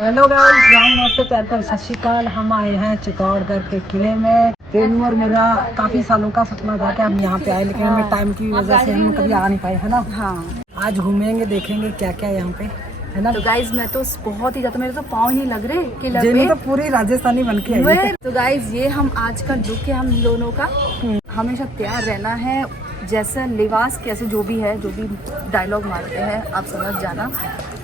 Hello guys, Ram नमस्ते, प्यार भरी सत श्री अकाल। हम आए हैं चित्तौड़गढ़ के किले में। तेनू और मेरा काफी सालों का सपना था कि हम यहाँ पे आए, लेकिन हमें टाइम की वजह से हम कभी आ नहीं पाए, है ना। हाँ, आज घूमेंगे, देखेंगे क्या क्या यहाँ पे, है ना। तो गाइज मैं तो बहुत ही ज्यादा, मेरे तो पाँव नहीं लग रहे कि लग तो पूरी राजस्थानी बन के आई है। तो गाइज ये हम आज का लुक है हम दोनों का। हमेशा तैयार रहना है, जैसा लिबास कैसे जो भी है, जो भी डायलॉग मारते हैं आप समझ जाना।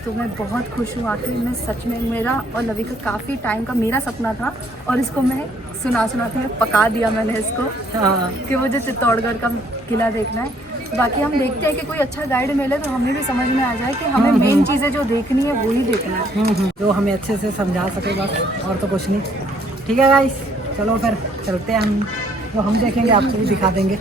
तो मैं बहुत खुश हूँ, आखिर में सच में मेरा और लवी का काफ़ी टाइम का मेरा सपना था, और इसको मैं सुना के पका दिया मैंने इसको। हाँ, कि मुझे चित्तौड़गढ़ का किला देखना है। बाकी हम देखते हैं कि कोई अच्छा गाइड मिले तो हमें भी समझ में आ जाए कि हमें मेन चीज़ें जो देखनी है वो ही देखना है। जो हमें अच्छे से समझा सके बस, और तो कुछ नहीं। ठीक है गाइस, चलो फिर चलते हैं हम। जो हम देखेंगे आपको भी दिखा देंगे।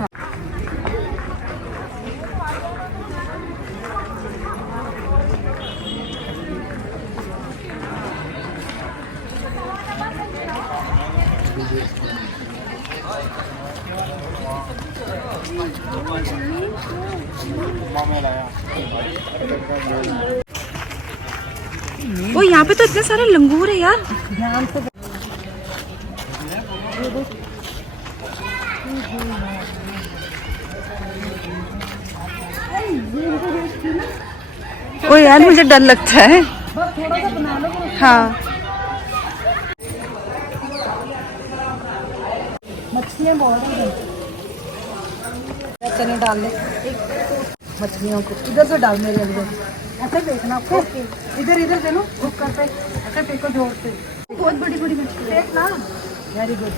वो यहाँ पे तो इतने सारे लंगूर है यार। ध्यान से ओ यार मुझे डर लगता है। बस थोड़ा सा बना लो। हाँ, मछलियाँ बहुत हैं, चने डाल ले मछलियों को। इधर से डाल मेरे अंदर, ऐसे देखना आपको। इधर इधर दे लो, हुक करते ऐसे फेंको जोर से। बहुत बड़ी बड़ी मछली है फेंक ना। Very good.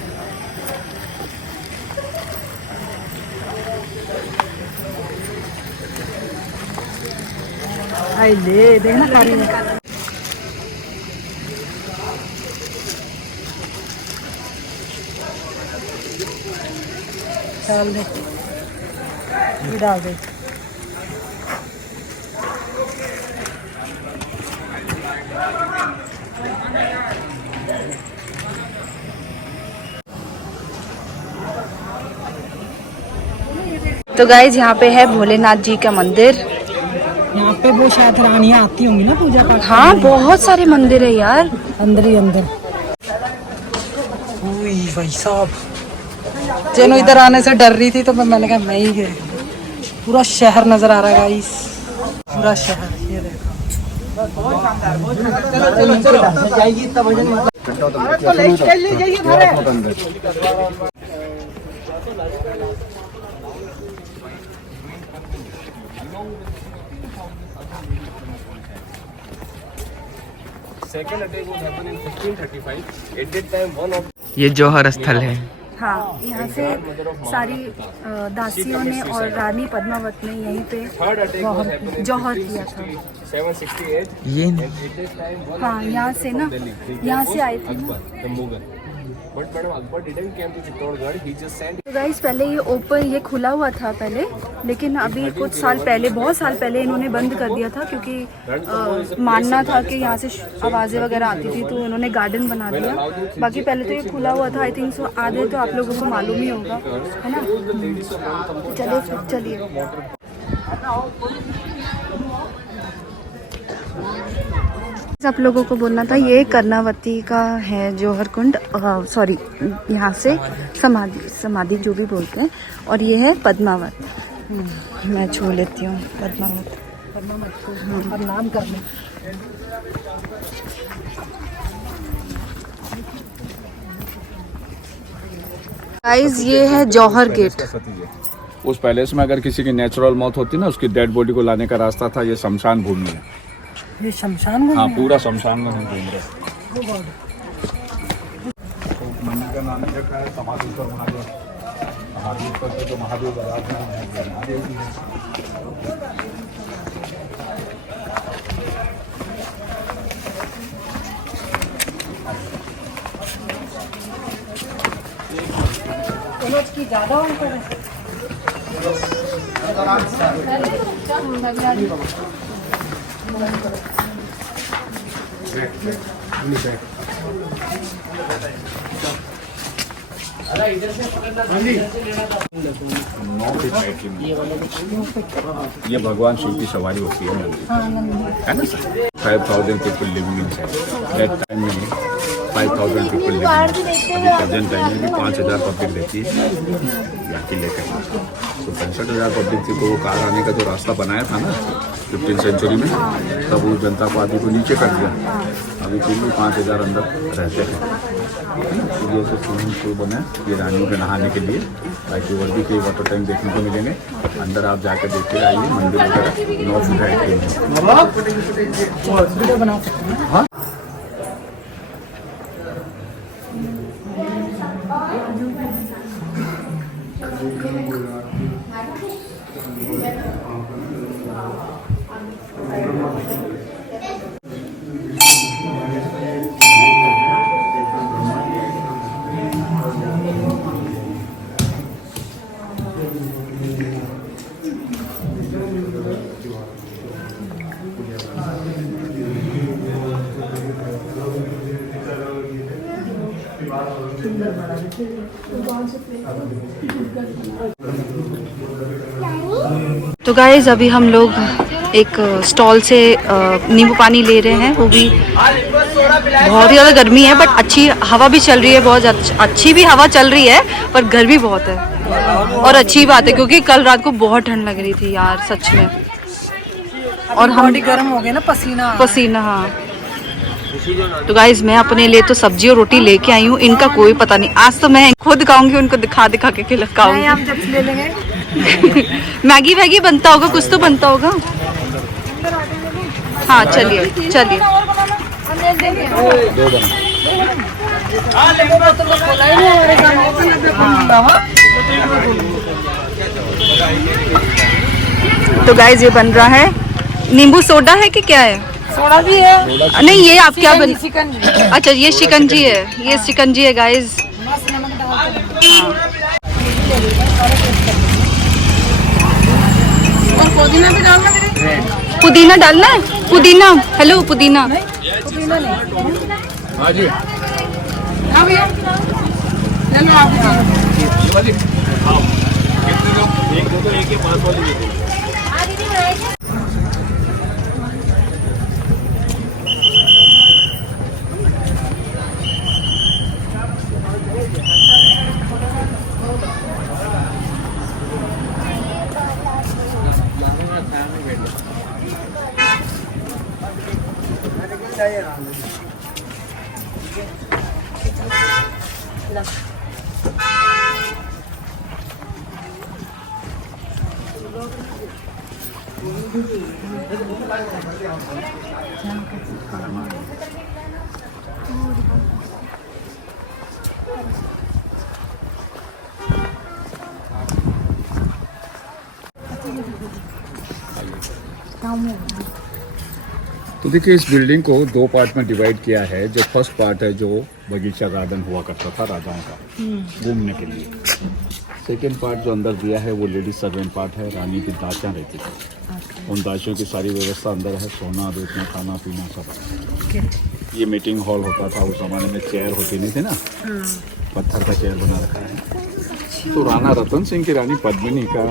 आई ले, देखना खा रही है। डाल दे, ये डाल दे। तो गाइज यहाँ पे है भोलेनाथ जी का मंदिर। यहाँ पे वो शायद रानियाँ आती होंगी ना पूजा पाठ। हाँ, बहुत सारे मंदिर है यार, अंदर ही अंदर। उई भाई साहब, जेनो इधर आने से डर रही थी तो मैंने कहा मैं ही गया। पूरा शहर नजर आ रहा है गाइस, पूरा शहर। ये देखो, ये जौहर स्थल है। हाँ, यहाँ से सारी दासियों ने और रानी पद्मावत ने यहीं पे जौहर किया था। ये हाँ, यहाँ से ना, यहाँ से आए थे ना। तो गाइस पहले ये ओपन, ये खुला हुआ था पहले, लेकिन अभी कुछ साल पहले, बहुत साल पहले इन्होंने बंद कर दिया था, क्योंकि मानना था कि यहाँ से आवाज़ें वगैरह आती थी, तो उन्होंने गार्डन बना दिया। बाकी पहले तो ये खुला हुआ था, आई थिंक सो। आधे तो आप लोगों को मालूम ही होगा, है ना। चलिए आप लोगों को बोलना था, ये कर्णावती का है जौहर कुंड, सॉरी यहाँ से समाधि जो भी बोलते हैं, और ये है पद्मावत। मैं छू लेती हूँ पद्मावत। अब नाम कर लो। गाइस ये है जौहर गेट। उस पैलेस में अगर किसी की नेचुरल मौत होती ना, उसकी डेड बॉडी को लाने का रास्ता था। ये शमशान भूमि है। ये शमशान भूमि हाँ, है? पूरा शमशान में हम घूम रहे हैं। तो मंदिर का नाम रखा है समाधेश्वर महादेव। महादेव का जो महादेव आराधना है, महादेव जी है। समझ की ज्यादा ऊपर है। 9 फीट हाइट की ये भगवान शिव की सवारी होती है ना 5,000 people living in that time में 5,000 पीपल लिविंग अभी प्रेजेंट टाइम में भी 5,000 पब्लिक रहती है याकी लेकर तो 65,000 पब्लिक थी तो वो कार आने का जो रास्ता बनाया था ना 15th सेंचुरी में तब वो जनता पार्टी को नीचे कर दिया अभी फिर भी 5,000 अंदर रहते हैं ये से स्विमिंग पूल बना है ये रानियों के नहाने के लिए ताकि वर्दी के वाटर टैंक देखने को मिलेंगे अंदर आप जाकर देख के आइए मंदिर वगैरह 9 फीट हाइट के बना सकते हैं। हाँ तो गाइज अभी हम लोग एक स्टॉल से नींबू पानी ले रहे हैं, वो भी बहुत ही ज़्यादा गर्मी है बट अच्छी हवा भी चल रही है, बहुत अच्छी भी हवा चल रही है पर गर्मी बहुत है और अच्छी बात है क्योंकि कल रात को बहुत ठंड लग रही थी यार सच में। और हम गर्म हो गए ना पसीना हाँ। तो गाइज मैं अपने लिए तो सब्जी और रोटी लेके आई हूँ, इनका कोई पता नहीं, आज तो मैं खुद खाऊंगी, उनको दिखा दिखा के खिलाऊंगी। ले लेंगे मैगी वैगी बनता होगा, कुछ तो बनता होगा। हाँ चलिए चलिए तो गाइज ये बन रहा है, नींबू सोडा है कि क्या है? सोडा भी है। नहीं ये आप क्या बन, शिकंजी। अच्छा ये शिकंजी है, ये शिकंजी है गाइज। और पुदीना भी डालना है। पुदीना डालना है, पुदीना, हेलो पुदीना। पुदीना नहीं। हाँ जी हाँ भैया चलो आप एक दो एक ही 5 वाली दे दो। तो देखिए इस बिल्डिंग को 2 पार्ट में डिवाइड किया है। जो फर्स्ट पार्ट है जो बगीचा गार्डन हुआ करता था राजाओं का घूमने के लिए। सेकेंड पार्ट जो अंदर दिया है वो लेडीज सर्वेंट पार्ट है, रानी की दासियाँ रहती थी, उन दासियों की सारी व्यवस्था अंदर है, सोना बेचना खाना पीना सब। ये मीटिंग हॉल होता था उस जमाने में, चेयर होती नहीं थी ना, पत्थर का चेयर बना रखा है। तो राणा रतन सिंह की रानी पद्मिनी का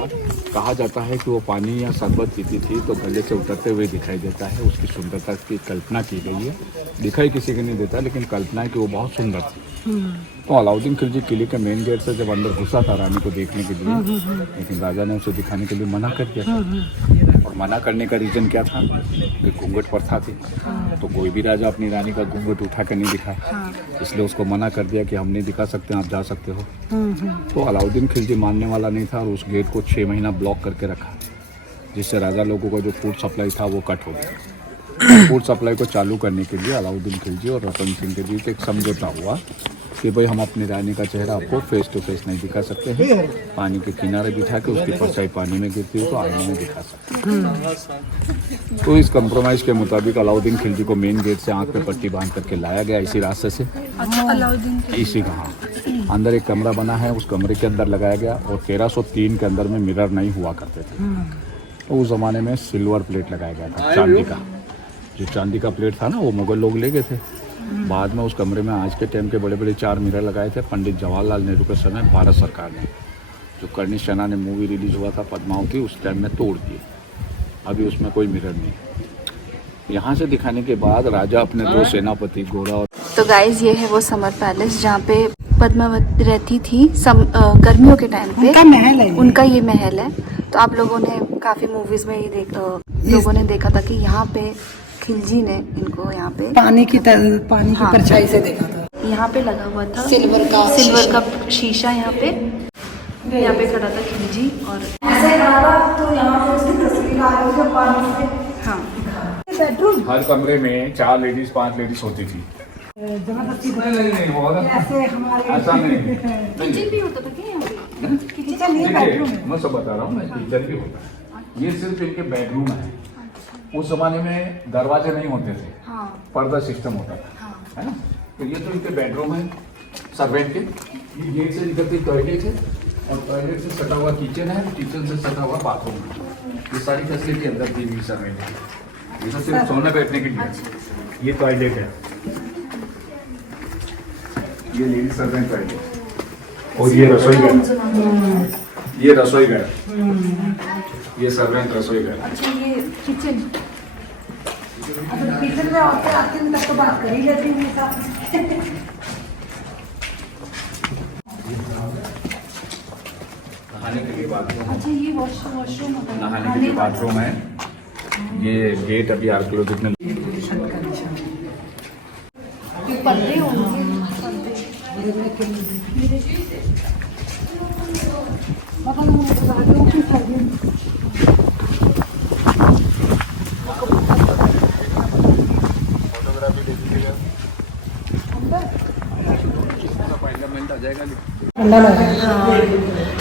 कहा जाता है कि वो पानी या शरबत पीती थी तो गले से उतरते हुए दिखाई देता है, उसकी सुंदरता की कल्पना की गई है। दिखाई किसी को नहीं देता लेकिन कल्पना है कि वो बहुत सुंदर थी। तो अलाउद्दीन खिलजी किले के मेन गेट से जब अंदर घुसा था रानी को देखने के लिए, लेकिन राजा ने उसे दिखाने के लिए मना कर दिया था। और मना करने का रीज़न क्या था कि घूंघट प्रथा थी, तो कोई भी राजा अपनी रानी का घूंघट उठा कर नहीं दिखा, इसलिए उसको मना कर दिया कि हम नहीं दिखा सकते, आप जा सकते हो। तो अलाउद्दीन खिलजी मानने वाला नहीं था और उस गेट को 6 महीना ब्लॉक करके रखा, जिससे राजा लोगों का जो फूड सप्लाई था वो कट हो गया। फूड सप्लाई को चालू करने के लिए अलाउद्दीन खिलजी और रतन सिंह के बीच एक समझौता हुआ कि भाई हम अपनी रानी का चेहरा आपको फेस टू फेस नहीं दिखा सकते हैं, पानी के किनारे बिठा के उसकी परछाई पानी में गिरती है तो आईने में दिखा सकते हैं। तो इस कंप्रोमाइज के मुताबिक अलाउद्दीन खिलजी को मेन गेट से आंख पे पट्टी बांध करके लाया गया इसी रास्ते से। इसी का अंदर एक कमरा बना है, उस कमरे के अंदर लगाया गया और 1303 के अंदर में मिरर नहीं हुआ करते थे। तो उस ज़माने में सिल्वर प्लेट लगाया गया था, चांदी का। जो चांदी का प्लेट था ना वो मुगल लोग ले गए थे, बाद में उस कमरे में आज के टाइम के बड़े बड़े 4 मिरर लगाए थे पंडित जवाहरलाल नेहरू के समय भारत सरकार ने, जो कर्णी सेना ने मूवी रिलीज हुआ था पद्मावती, उस टाइम में तोड़ दिए। अभी उसमें कोई मिरर नहीं। यहाँ से दिखाने के बाद राजा अपने 2 सेनापति घोड़ा और तो गाइज ये है वो समर पैलेस जहाँ पे पद्मावती रहती थी गर्मियों के टाइम पे। उनका महल है, उनका ये महल है। तो आप लोगों ने काफी मूवीज में ये लोगों ने देखा था कि यहाँ पे खिलजी ने इनको यहाँ पे पानी की हाँ। परछाई से देखा था। यहाँ पे लगा हुआ था सिल्वर का शीशा यहाँ पे खड़ा था खिलजी। और ऐसे तो यहाँ पे उसकी तस्वीर आ रही है पानी से। हाँ बेडरूम हर कमरे में 4 लेडीज 5 लेडीज होती थी। जबरदस्ती नहीं बहुत ऐसे हमारे ऐसा नहीं। किचन भी होता था क्या यहाँ पे? किचन ये बेडरूम है। मैं सब बता रहा हूँ, मैं किचन भी होता है। ये सिर्फ इनके बेडरूम है। उस जमाने में दरवाजे नहीं होते थे, हाँ पर्दा सिस्टम होता था, है ना। तो ये तो इनके बेडरूम है सर्वेंट के। ये गेट से निकलती टॉयलेट है और टॉयलेट से सटा हुआ किचन है, किचन से सटा हुआ बाथरूम है। ये सारी फैसिलिटी अंदर दी हुई सर्वेंट है। ये तो सिर्फ सोने बैठने के लिए। ये टॉयलेट है, ये लेडीज सर्वेंट टॉयलेट। और ये रसोई घर, ये रसोई घर, ये सर्वेंट रसोई घर। अच्छा ये किचन। किचन में आते तक तो बात कर ही लेती हूँ नहाने के लिए बाथरूम, अच्छा ये वॉशरूम होता है। नहाने के लिए बाथरूम है। ये गेट अभी आर्कियोलॉजिस्ट ने पर्दे होंगे।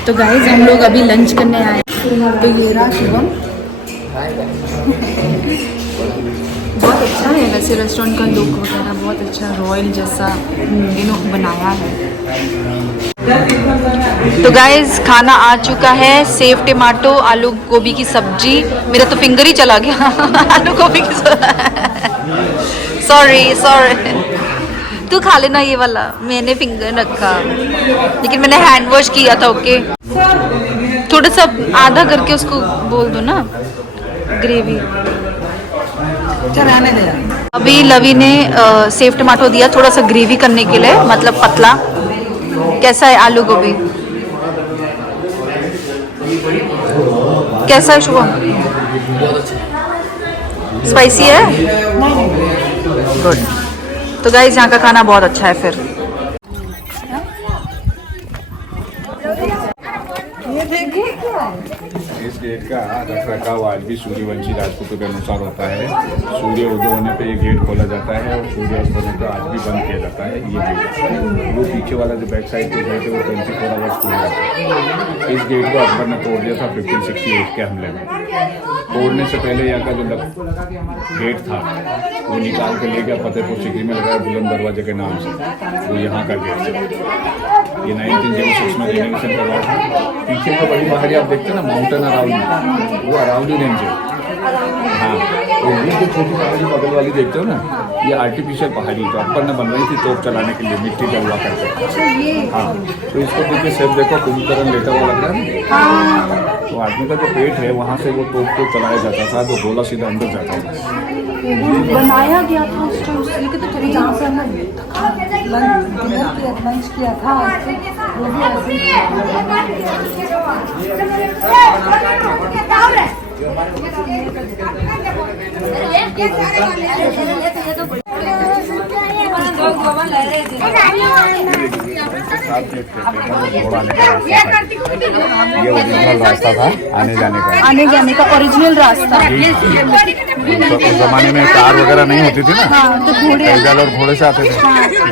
तो गाइज हम लोग अभी लंच करने आए। तो ये रहा शिवम। बहुत अच्छा है वैसे रेस्टोरेंट का लुक वगैरह, बहुत अच्छा रॉयल जैसा बनाया है। तो गाइज खाना आ चुका है, सेव टमाटो आलू गोभी की सब्जी। मेरा तो फिंगर ही चला गया आलू गोभी की सॉरी तू खा लेना ये वाला, मैंने फिंगर रखा लेकिन मैंने हैंड वॉश किया था। ओके थोड़ा सा आधा करके उसको बोल दो ना ग्रेवी। चलाने दे। अभी लवी ने सेव टमाटो दिया थोड़ा सा ग्रेवी करने के लिए, मतलब पतला। कैसा है आलू गोभी? कैसा है शुभम? स्पाइसी है? गुड। तो गाइस यहाँ का खाना बहुत अच्छा है। फिर ये देखिए क्या इस गेट का रख रखाव आज भी सूर्यवंशी राजपूतों के अनुसार होता है। सूर्य उदय होने पे ये गेट खोला जाता है और सूर्यास्त होने पे आज भी बंद किया जाता है। ये गेट, वो पीछे वाला जो बैक साइड पे गेट है वो 24 आवर्स खुला रहता है। इस गेट को अकबर ने तोड़ दिया था 1568 के हमले में। तोड़ने से पहले यहाँ का जो गेट था वो निकाल के ले गया फतेहपुर सिकरी में लगाया बुलंद दरवाजे के नाम से। वो यहाँ का गेट है। ये 1906 में रेनोवेशन करवाया था। पीछे तो बड़ी पहाड़ी आप देखते हैं ना, माउंटेन अरावली, वो अरावली रेंज है। हाँ, तो ये जो छोटी पहाड़ी बगल वाली देखते हो ना, ये आर्टिफिशियल पहाड़ी तो अकबर ने बनवाई थी तोप चलाने के लिए, मिट्टी जलवा करके। हाँ, तो इसको देखिए सेब देखो कुंभकर्ण लेटा हुआ लग रहा है। तो आदमी का जो पेट है वहाँ से वो तोप को चलाया जाता था, जो गोला सीधा अंदर जाता था। बनाया गया था उस टाइम, लेकिन तो कहीं जहाँ से हमने लंच किया था वो भी ये ओरिजिनल रास्ता था आने जाने का ओरिजिनल रास्ता। तो उस जमाने में कार वगैरह नहीं होती थी ना, पैदल और घोड़े से आते थे।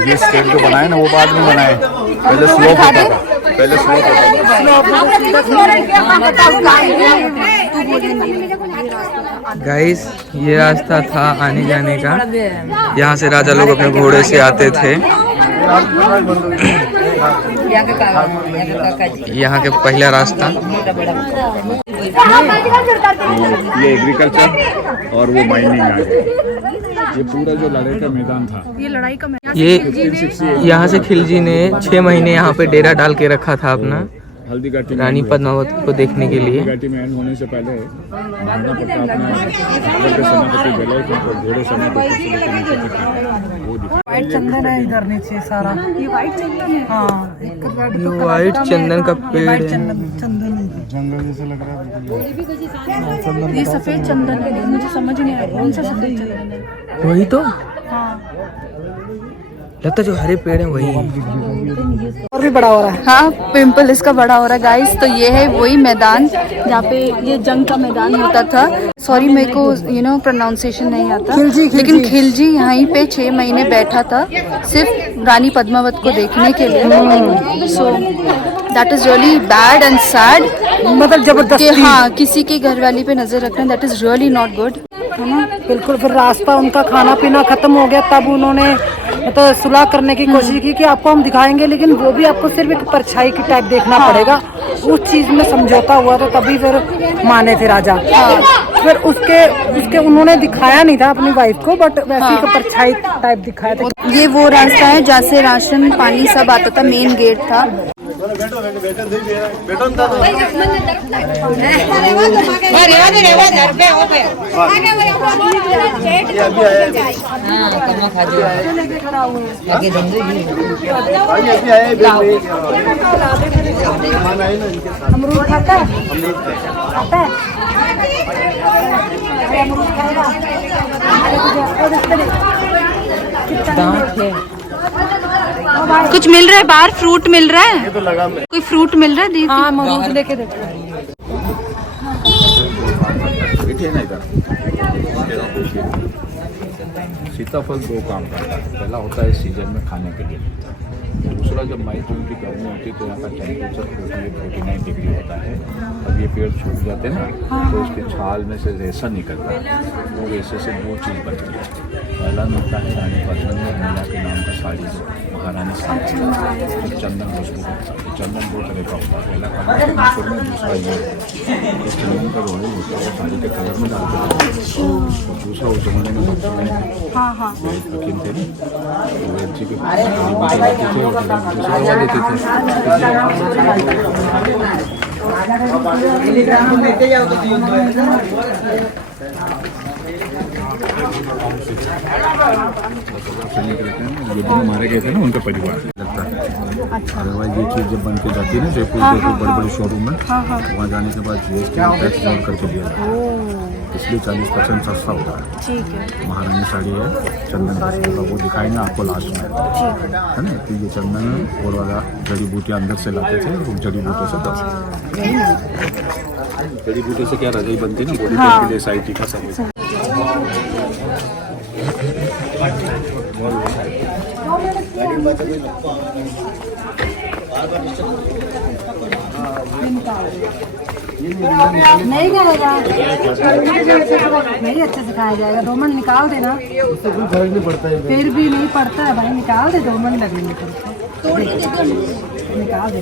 ये स्टेप जो बनाए ना वो बाद में बनाए, पहले स्लोप होता था, पहले स्लोप गाइस ये रास्ता था आने जाने का। यहाँ से राजा लोग अपने घोड़े से आते थे। यहाँ के पहला रास्ता। ये एग्रीकल्चर और वो माइनिंग आ गई। ये पूरा जो लड़ाई का मैदान था, ये लड़ाई का ये यहाँ से खिलजी ने 6 महीने यहाँ पे डेरा डाल के रखा था अपना हल्दी घाटी रानी पद्मावती को देखने के लिए। घाटी में एंड होने से पहले महाराणा प्रताप ने बाबर के सेनापति बेलय को घोड़े समेत वो दिखा। व्हाइट चंदन है इधर नीचे सारा। ये व्हाइट चंदन है। हाँ, एक रेड ये व्हाइट चंदन का पेड़ व्हाइट है। चंदन है। जंगल जैसा लग रहा है। ये सफेद चंदन है, मुझे समझ नहीं आया कौन सा सफेद चंदन है। वही तो हाँ लगता है जो हरे पेड़ है वही है। और भी बड़ा हो रहा है। हाँ, पिंपल इसका बड़ा हो रहा है गाइस। तो ये है वही मैदान जहाँ पे ये जंग का मैदान होता था। सॉरी मेरे को प्रोनाउंसिएशन नहीं आता, लेकिन खिलजी यहीं पे 6 महीने बैठा था सिर्फ रानी पद्मावत को देखने के लिए। So that is really bad and sad, मतलब जबरदस्ती। हाँ, किसी की घरवाली पे नजर रखना, that is really not good, है ना। बिल्कुल। फिर रास्ता उनका खाना पीना खत्म हो गया, तब उन्होंने तो सुलह करने की कोशिश की कि आपको हम दिखाएंगे, लेकिन वो भी आपको सिर्फ एक परछाई की टाइप देखना पड़ेगा। उस चीज में समझौता हुआ तो तभी फिर माने थे राजा। फिर उसके उन्होंने दिखाया नहीं था अपनी वाइफ को, बट वैसे एक परछाई टाइप दिखाया था। ये वो रास्ता है जहाँ से राशन पानी सब आता था, मेन गेट था। अमरूद खाता है? खाता है? अमरूद खाएगा? कुछ मिल रहा है बाहर, फ्रूट मिल रहा है? कोई फ्रूट मिल रहा है दीदी? हाँ, अमरूद लेके देखो। सीताफल 2 काम करता है। पहला होता है सीजन में खाने के लिए, दूसरा जब मई जून की गर्मी होती है तो यहाँ का टेम्परेचर 49 डिग्री होता है। अब ये पेड़ सूख जाते हैं ना, तो इसके छाल में से रेशा निकलता है, वो रेशे से 2 चीज़ बनती है। पहला मिलता है रानी पद्मिनी और मीना के नाम का साड़ी, महारानी साड़ी, तो चंदन खुशबू होता है। चंदन 2 तरह का होता है, पहला कलर में, दूसरा ये इस चंदन का रोल होता है, साड़ी के कलर में डालते हैं। और दूसरा उस जमाने में हकीम थे ना, तो वेद जी के दूसरा देते थे। जो मारे गए थे ना उनका परिवार लगता है। अदरवाइज ये चीज़ जब बन के जाती है ना जयपुर बड़े बड़े शोरूम में, वहाँ जाने के बाद GST टैक्स जोड़ करके दिया जाता है, इसलिए 40% सस्ता होता है। ठीक है। महारानी साड़ी है चंदन का, वो दिखाएंगे आपको लास्ट में, है ना। तो ये चंदन और वाला जड़ी बूटियाँ अंदर से लाते थे, जड़ी बूटे से जड़ी बूटे से क्या रजाई बनती ना, बॉडी पेन के लिए साइटी का सब। नहीं करेगा, नहीं अच्छे से खाया जाएगा। 2 मिनट निकाल देना, उससे कोई फर्क नहीं पड़ता है। फिर भी नहीं पड़ता है भाई, निकाल दे। 2 मिनट लगेंगे, निकाल दे।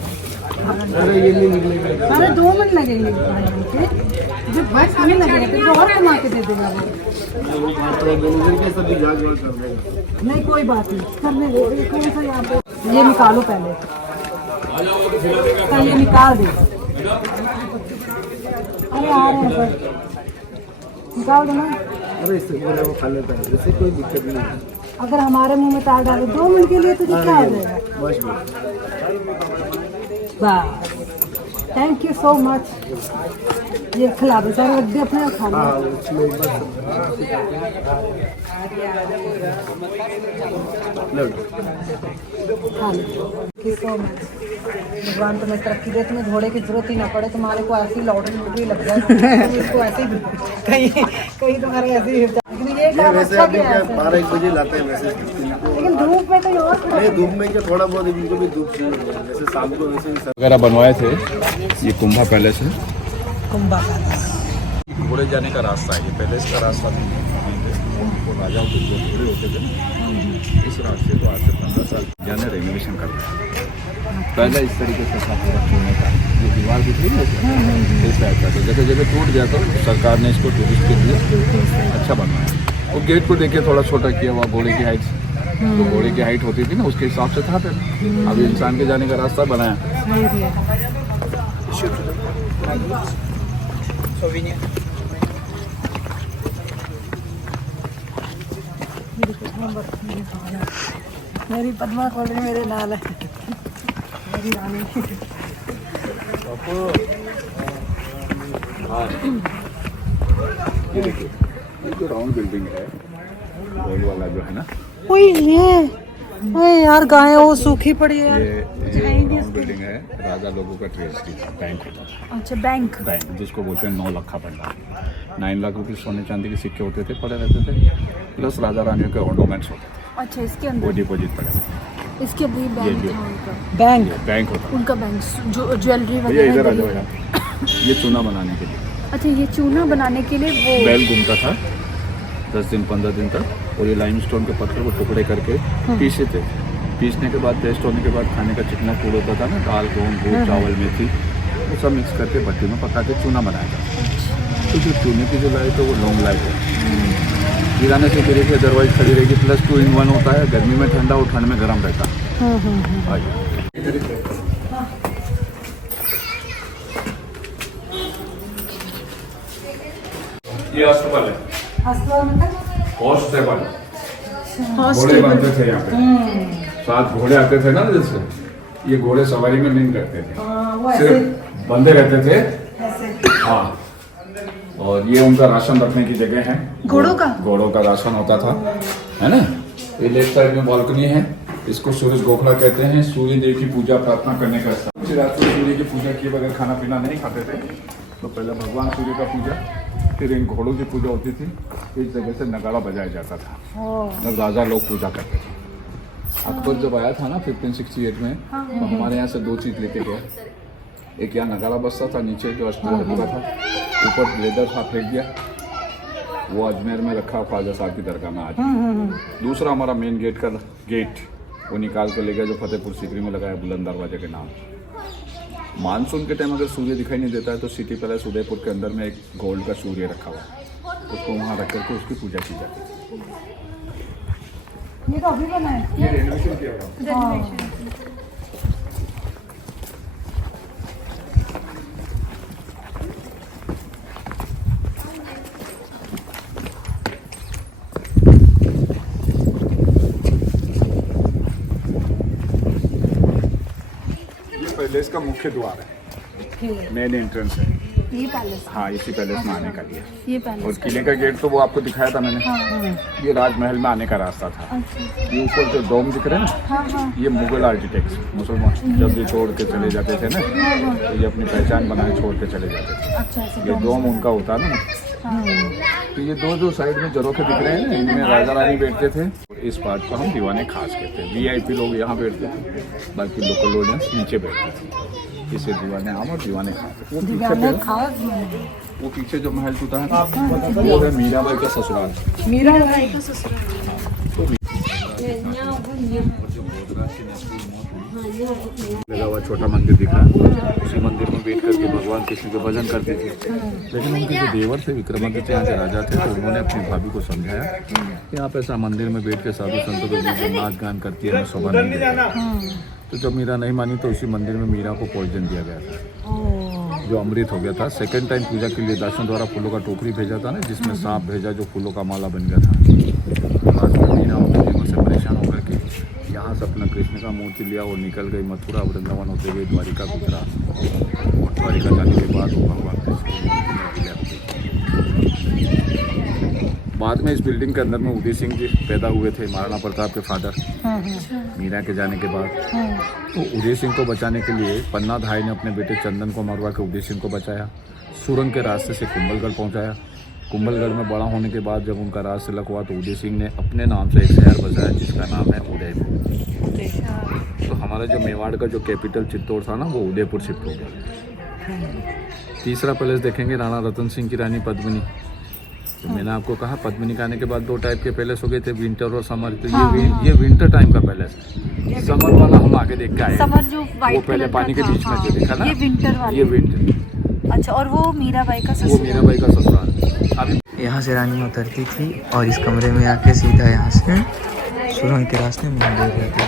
अरे ये नहीं निकलेगा। अरे 2 मिनट लगेंगे भाई, जब बस हमें लगेगा तो और कमा के दे देगा। सभी जांच वाच कर देगा। नहीं कोई बात नहीं, करने दे। कौन सा यहाँ पे ये निकालो पहले, ये निकाल दे। अरे आ रहे हैं पर निकाल दो ना। अरे इससे बोला वो खा लेता है, इससे कोई दिक्कत नहीं है। अगर हमारे मुंह में तार डाले 2 मिनट के लिए तो क्या हो जाएगा। बस बस, थैंक यू सो मच। ये खिला दो सर, रख दे अपने खा लो। भगवान तुम्हें तरक्की दे, तुम्हें घोड़े की जरूरत ही ना पड़े, तुम्हारे को ऐसी लॉटरी लग जाए, तुम इसको ऐसे ही कहीं तुम्हारे ऐसे ही। लेकिन ये काम अच्छा भी है। 12-1 बजे लाते हैं वैसे, लेकिन धूप में कहीं और नहीं धूप में क्या थोड़ा बहुत इनको भी धूप चाहिए, जैसे शाम को वैसे ही वगैरह बनवाए थे। ये कुंभा पैलेस है, कुंभा घोड़े जाने का रास्ता है। ये पैलेस का रास्ता नहीं है, वो राजाओं के जो घोड़े होते थे ना, इस रास्ते को आज से 15 साल जाने रेनोवेशन कर रहे हैं। पहले इस तरीके से था पूरा चूने का, ये दीवार दिख रही है इस टाइप का, तो जगह जगह टूट गया तो सरकार ने इसको टूरिस्ट के लिए अच्छा बनवाया। वो गेट को देखिए थोड़ा छोटा किया हुआ घोड़े की हाइट, तो घोड़े की हाइट होती थी ना उसके हिसाब से था पहले। अभी इंसान के जाने का रास्ता बनाया। मेरी पद्मा कॉलोनी मेरे नाल है, मेरी रानी। ये देखिए, ये जो राउंड बिल्डिंग है गोल वाला जो है ना, ओए ओए यार गाय वो सूखी पड़ी है यार। ये राउंड बिल्डिंग है राजा लोगों का ट्रेजरी बैंक होता था। अच्छा, बैंक। बैंक जिसको बोलते हैं 9 लाख भंडार। 9 लाख रुपये सोने चांदी के सिक्के होते थे, पड़े रहते थे, प्लस राजा रानियों के ऑर्नामेंट्स होते थे। अच्छा, इसके वो अंदर डिपॉजिट पड़े थे। इसके भी बैंक ये था उनका। बैंक ये बैंक होता उनका बैंक जो ज्वेलरी था। ये इधर आ वगैरह। जाओ यार। ये चूना बनाने के लिए अच्छा, ये चूना बनाने के लिए वो बैल घूमता था 10 दिन 15 दिन तक, और ये लाइमस्टोन के पत्थर को टुकड़े करके पीसे थे। पीसने के बाद पेस्ट होने के बाद खाने का चिकना कूड़ होता था ना, दाल गेहूँ दूध चावल मेथी, वो सब मिक्स करके भट्टी में पका के चूना बनाया जाता। तो जो चूने की जो लाइट है वो लॉन्ग लाइफ है, गिराने से गिरेगी अदरवाइज खड़ी रहेगी। प्लस 2 in 1 होता है, गर्मी में ठंडा और ठंड में गर्म रहता है। ये अस्पताल है, हॉस्पिटल, घोड़े बनते थे यहाँ पे। 7 घोड़े आते थे ना, जैसे ये घोड़े सवारी में नहीं करते थे, सिर्फ बंधे रहते थे। हाँ, और ये उनका राशन रखने की जगह है। घोड़ों का राशन होता था, है ना। ये लेफ्ट साइड में बालकनी है, इसको सूरज गोखला कहते हैं। सूर्य देव की पूजा प्रार्थना करने का स्थान। रात को सूर्य की पूजा किए बगैर खाना पीना नहीं खाते थे। तो पहले भगवान सूर्य का पूजा, फिर इन घोड़ों की पूजा होती थी। इस जगह से नगाड़ा बजाया जाता था, जब राजा लोग पूजा करते थे। अकबर जब आया था ना 1568 में, तो हमारे यहाँ से 2 चीज़ लेके गया। एक यहाँ नगाड़ा बजता था, नीचे जो अजमेर रखा था, ऊपर लेदर था फेंक दिया, वो अजमेर में रखा ख्वाजा साहब की दरगाह में आज। दूसरा हमारा मेन गेट का गेट वो निकाल के ले गया, जो फतेहपुर सीकरी में लगाया बुलंद दरवाजे के नाम। मानसून के टाइम अगर सूर्य दिखाई नहीं देता है तो सिटी पैलेस उदयपुर के अंदर में एक गोल्ड का सूर्य रखा हुआ है, उसको वहाँ रख करके उसकी पूजा की जाती है। ये तो अभी बना है, ये रेनोवेशन किया हुआ है। पैलेस का मुख्य द्वार है, मेन एंट्रेंस है ये पैलेस। हाँ, इसी पैलेस में आने का लिए। ये और पैलेस। किले का गेट तो वो आपको दिखाया था मैंने। ये राजमहल में आने का रास्ता था। ये ऊपर जो डोम दिख रहे हैं ना, ये मुगल आर्किटेक्ट्स मुसलमान जब ये छोड़ के चले जाते थे ना, तो ये अपनी पहचान बनाए छोड़ के चले जाते थे। अच्छा, ये डोम उनका होता ना। तो ये 2 जो साइड में झरोखे दिख रहे हैं ना, इनमें राजा रानी बैठते थे। इस पार्ट को हम दीवाने खास कहते हैं। VIP लोग यहाँ बैठते थे, बाकी लोकल ऑडियंस नीचे बैठते थे। इसे दीवाने आम और दीवाने खास। वो पीछे जो महल टूटा है वो है मीराबाई का ससुराल। मीराबाई का ससुराल। लगा हुआ छोटा मंदिर दिख रहा है, उसी मंदिर में बैठ करके भगवान कृष्ण के भजन करते थे। लेकिन उनके जो देवर थे, विक्रमादित्य यहाँ के राजा थे, तो उन्होंने अपनी भाभी को समझाया कि आप ऐसा मंदिर में बैठ के साधु संतों के बीच में नाच गान करती है, शोभा नहीं देता। तो जब मीरा नहीं मानी तो उसी मंदिर में मीरा को पॉइजन दिया गया था, जो अमृत हो गया था। सेकंड टाइम पूजा के लिए दासों द्वारा फूलों का टोकरी भेजा था ना, जिसमें सांप भेजा जो फूलों का माला बन गया था। बाद में मीरा अपने जीवन से परेशान होकर के यहाँ से अपना कृष्ण का मूर्ति लिया और निकल गई मथुरा, वृंदावन होते हुए द्वारिका गुजरात। और द्वारिका जाने के बाद वो भगवान कृष्ण बाद में इस बिल्डिंग के अंदर में उदय सिंह जी पैदा हुए थे, महाराणा प्रताप के फादर। मीरा के जाने के बाद तो उदय सिंह को बचाने के लिए पन्ना धाई ने अपने बेटे चंदन को मरवा के उदय सिंह को बचाया। सुरंग के रास्ते से कुंभलगढ़ पहुंचाया। कुंभलगढ़ में बड़ा होने के बाद जब उनका राज तिलक हुआ तो उदय सिंह ने अपने नाम से एक शहर बसाया जिसका नाम है उदयपुर। तो हमारा जो मेवाड़ का जो कैपिटल चित्तौड़ था ना, वो उदयपुर शिफ्ट हो गया। तीसरा पैलेस देखेंगे राणा रतन सिंह की रानी पद्मिनी। तो मैंने आपको कहा पद्मिनी के आने के बाद 2 टाइप के पैलेस हो गए थे, विंटर और समर। तो ये विंटर टाइम का पैलेस है। समर वाला हम आगे देख के आए, समर जो वो पहले पानी के बीच में जो देखा ना, ये विंटर वाला। ये विंटर। अच्छा, और वो मीराबाई का वो मीराबाई का ससुराल। अभी यहाँ से रानी उतरती थी और इस कमरे में आके सीधा यहाँ से सुरंग के रास्ते मंदिर रहते।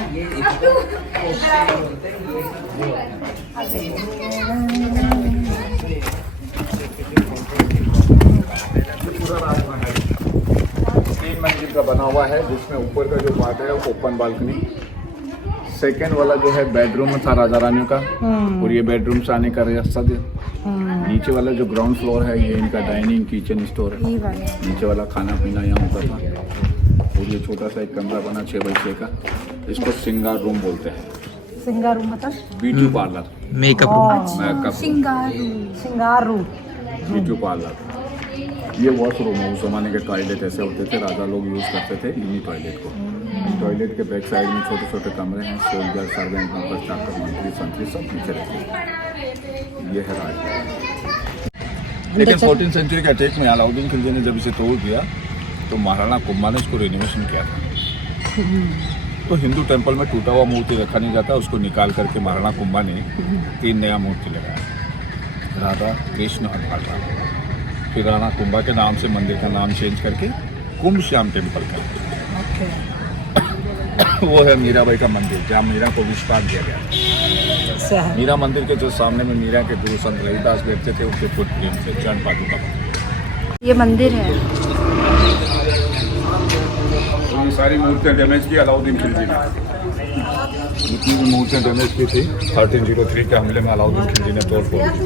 तीन मंजिल का बना हुआ है जिसमें ऊपर का जो पार्ट है ओपन बालकनी। सेकेंड वाला जो है बेडरूम था राजा रानियों का, और ये बेडरूम से आने का रास्ता दिया। नीचे वाला जो ग्राउंड फ्लोर है ये इनका डाइनिंग किचन स्टोर है। नीचे वाला खाना पीना यहाँ होता था। और ये छोटा सा एक कमरा बना 6x6 का, इसको सिंगार रूम बोलते हैं। सिंगार रूम मतलब beauty parlour, makeup room. Makeup सिंगार रूम, ब्यूटी पार्लर। ये वॉशरूम है, उस जमाने के टॉयलेट ऐसे होते थे, राजा लोग यूज करते थे इन्हीं टॉयलेट को। टॉयलेट के बैक साइड में छोटे छोटे कमरे हैं, सोल्जर, सर्वेंट, नौकर, चाकर, मंत्री, संतरी सब नीचे रहते हैं। ये है राजमहल। लेकिन 14वीं सेंचुरी के अटैक में अलाउद्दीन खिलजी ने जब इसे तोड़ दिया तो महाराणा कुंभा ने इसको रेनोवेशन किया था। तो हिंदू टेम्पल में टूटा हुआ मूर्ति रखा नहीं जाता, उसको निकाल करके महाराणा कुंभा ने 3 नया मूर्ति लगाया, राधा, कृष्ण और बलराम। फिर राणा कुंभा के नाम से मंदिर का नाम चेंज करके कुंभ श्याम टेम्पल कर वो है मीराबाई का मंदिर, जहाँ मीरा को विस्तार दिया गया। मीरा मंदिर के जो सामने में मीरा के गुरु संत रविदास बैठते थे, उनके फुट प्रेम से चरण पादुका ये मंदिर है। तो ये सारी मूर्तियाँ डैमेज की अलाउद्दीन खिलजी ने। जितनी भी मूर्तियाँ डैमेज की थी 1303 के हमले में अलाउद्दीन खिलजी ने तोड़ फोड़ की।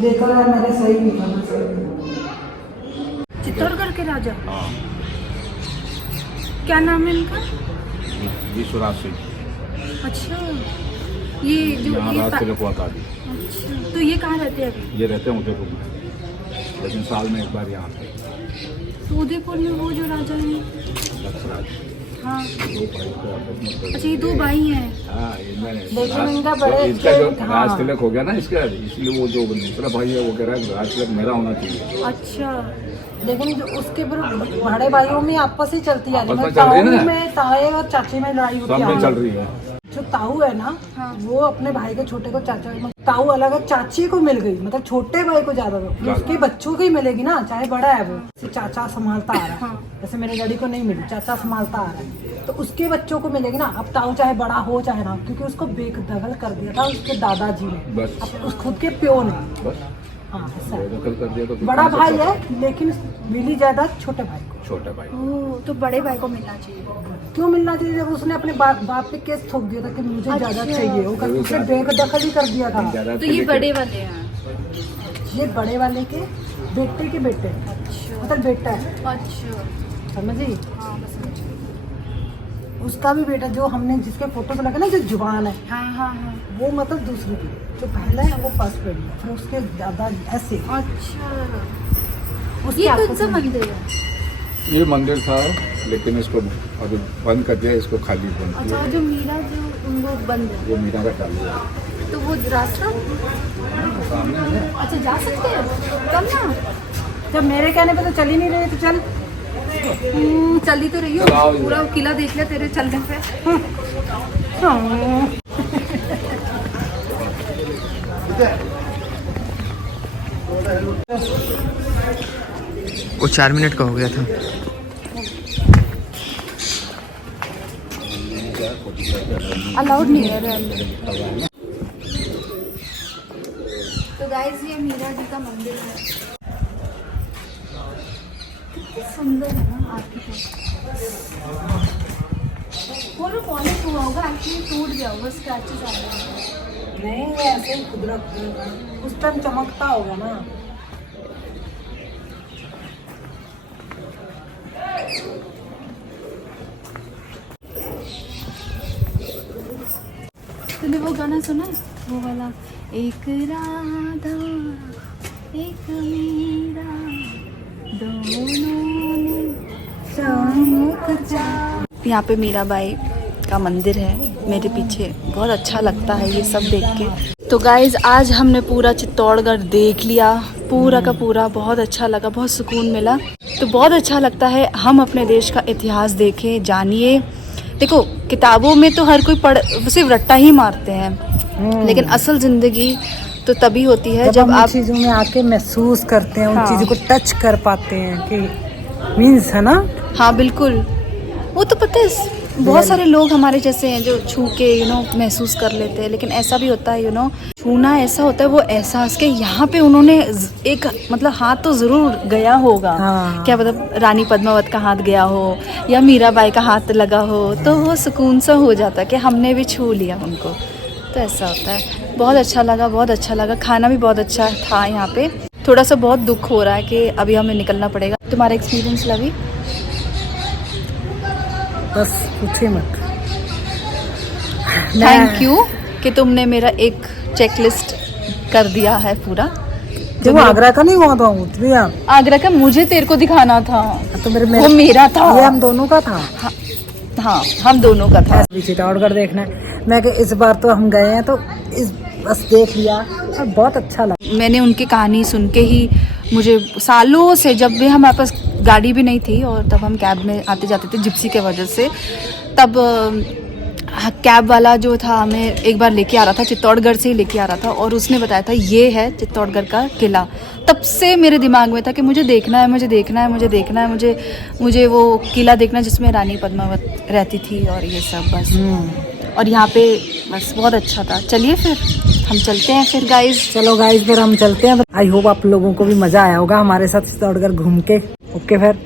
देखा है मैंने, सही नहीं था। चित्तौड़गढ़ के राजा, क्या नाम है इनका? विश्वराज सिंह। अच्छा, ये जो यहाँ ये राज तिलक हुआ था अभी। अच्छा, तो ये कहाँ रहते हैं अभी? ये रहते हैं उदयपुर में, लेकिन साल में एक बार यहाँ आते हैं। तो उदयपुर में वो जो राजा है, लक्षराज, हाँ, 2 भाई को आपस में अच्छा ये 2 भाई हैं। हाँ, इनमें लेकिन इनका बड़े इसका जो हाँ। राज तिलक हो गया ना इसका, इसलिए वो जो दूसरा भाई है वो कह रहा है राज तिलक मेरा होना चाहिए। अच्छा, लेकिन जो उसके बड़े भाइयों में आपस ही चलती है, आपस में चल रही है ना? ताऊ में ताए और चाचे में लड़ाई होती सब में चल है। रही है। जो ताऊ है ना, हाँ। वो अपने भाई के छोटे को चाचा, ताऊ अलग है, चाची को मिल गई, मतलब छोटे भाई को ज्यादा दो, उसके बच्चों को ही मिलेगी ना, चाहे बड़ा है वो। जैसे चाचा संभालता आ रहा है, हाँ। जैसे मेरे डैडी को नहीं मिली, चाचा संभालता आ रहा है, तो उसके बच्चों को मिलेगी ना। अब ताऊ चाहे बड़ा हो चाहे ना, क्योंकि उसको बेदखल कर दिया था उसके दादाजी ने, बस अब उस खुद के प्यो ने। बस हाँ, ऐसा है। बेदखल कर दिया तो फिर बड़ा कौन सा भाई छोटा? है लेकिन मिली जायदाद छोटे भाई को। छोटा भाई। ओह, तो बड़े भाई को मिलना चाहिए। क्यों मिलना चाहिए? जब उसने अपने बाप पे केस ठोक दिया था कि मुझे अच्छा। ज्यादा चाहिए, वो उसने बेदखल ही कर दिया था। जायदाद तो के ये लेके- बड़े वाले हैं। ये बड़े वाले के बेटे, अच्छा मतलब बेटा है, अच्छा, समझी? हाँ बस समझी। उसका भी बेटा जो हमने जिसके फोटो पे लगा ना, जो जुबान है, हाँ हाँ हाँ, वो मतलब दूसरी थी, जो पहला है वो फर्स्ट पे है, फिर उसके ज्यादा ऐसे अच्छा। उसके ये आपको कौन सा समझ- मंदिर है? ये मंदिर था लेकिन इसको अभी बंद कर दिया, इसको खाली बंद अच्छा, किया। जो मीरा जो वो बंद है, वो मीरा का चालू है तो वो रास्ता, सामने है। अच्छा जा सकते हैं कल ना? जब मेरे कहने पे तो चल ही नहीं रहे, तो चल। चली तो रही हो, चलाओ। पूरा किला देख लिया तेरे चलने पे। हाँ। वो 4 मिनट का हो गया था। अलाउड नहीं है। तो गाइस ये मीरा जी का मंदिर है, कितनी सुंदर है ना आर्किटेक्चर। वो जो पॉलिश हुआ होगा एक्चुअली टूट गया होगा, स्क्रैचेस आ रहे हैं। नहीं, ऐसे ही कुदरत उस टाइम चमकता होगा ना। तूने वो गाना सुना है? वो वाला, एक राधा एक मीरा दोनों सम्मुख जा। यहाँ पे मीराबाई का मंदिर है मेरे पीछे, बहुत अच्छा लगता है ये सब देख के। तो गाइज आज हमने पूरा चित्तौड़गढ़ देख लिया, पूरा का पूरा, बहुत अच्छा लगा, बहुत सुकून मिला। तो बहुत अच्छा लगता है हम अपने देश का इतिहास देखें, जानिए। देखो किताबों में तो हर कोई सिर्फ रट्टा ही मारते हैं, लेकिन असल ज़िंदगी तो तभी होती है जब हम आप चीज़ों में आके महसूस करते हैं, उन हाँ। चीज़ों को टच कर पाते हैं कि मीन्स है ना। हाँ बिल्कुल, वो तो पता है बहुत सारे लोग हमारे जैसे हैं जो छू के महसूस कर लेते हैं, लेकिन ऐसा भी होता है छूना ऐसा होता है वो एहसास के यहाँ पे उन्होंने एक मतलब हाथ तो ज़रूर गया होगा। हाँ। क्या मतलब रानी पद्मावत का हाथ गया हो या मीराबाई का हाथ लगा हो, तो वो सुकून सा हो जाता है कि हमने भी छू लिया उनको। तो ऐसा होता है। बहुत अच्छा लगा, बहुत अच्छा लगा। खाना भी बहुत अच्छा था यहाँ पे। थोड़ा सा बहुत दुख हो रहा है कि अभी हमें निकलना पड़ेगा। तुम्हारा एक्सपीरियंस लवी? बस पूछिए मत। थैंक यू कि तुमने मेरा एक चेकलिस्ट कर दिया है पूरा। जो वो आगरा का नहीं हुआ था भैया, आगरा का मुझे तेरे को दिखाना था, तो वो मेरा था। ये हम दोनों का था। हाँ हम दोनों का था। चित्तौड़गढ़ देखना है। मैं कि इस बार तो हम गए हैं तो इस बस देख लिया और बहुत अच्छा लगा। मैंने उनकी कहानी सुन के ही मुझे सालों से, जब भी हमारे पास गाड़ी भी नहीं थी और तब हम कैब में आते जाते थे जिप्सी के वजह से, तब कैब वाला जो था हमें एक बार लेके आ रहा था, चित्तौड़गढ़ से ही लेके आ रहा था, और उसने बताया था ये है चित्तौड़गढ़ का किला। तब से मेरे दिमाग में था कि मुझे देखना है, मुझे देखना है, मुझे देखना है, मुझे वो किला देखना जिसमें रानी पद्मावत रहती थी और ये सब बस। और यहाँ पे बस बहुत अच्छा था। चलिए फिर हम चलते हैं फिर गाइज। चलो गाइज फिर हम चलते हैं। आई होप आप लोगों को भी मजा आया होगा हमारे साथ चित्तौड़गढ़ घूम के। ओके फिर।